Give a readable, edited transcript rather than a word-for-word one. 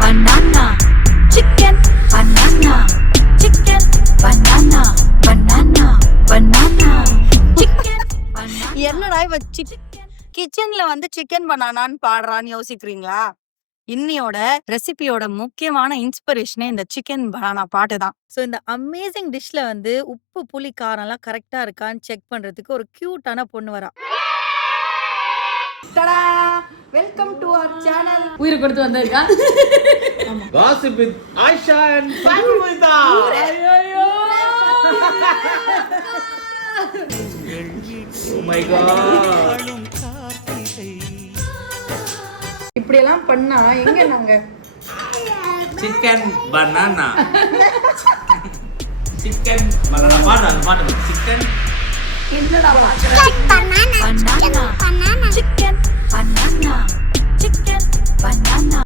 banana, chicken, banana, chicken, banana, banana, banana, chicken, banana. என்னடா இவ கிச்சன்ல வந்து சிக்கன் பனானான்னு பாடுறான்னு யோசிக்கிறீங்களா? இன்னியோட ரெசிபியோட முக்கியமான இன்ஸ்பிரேஷனே இந்த சிக்கன் பனானா பாட்டு தான். ஸோ இந்த அமேசிங் டிஷ்ல வந்து உப்பு புளி காரம்லாம் கரெக்டா இருக்கான்னு செக் பண்றதுக்கு ஒரு கியூட்டான பொண்ணு வரா. டடா! Welcome to our channel. உயிரை கொடுத்து வந்திருக்கா Gossip with Aisha and Fatimita. Oh my god. இப்படி எல்லாம் பண்ணா எங்க நாங்க Chicken banana. Chicken banana. Padan. Chicken. என்னடா Banana, chicken, banana, chicken, banana, chicken, banana.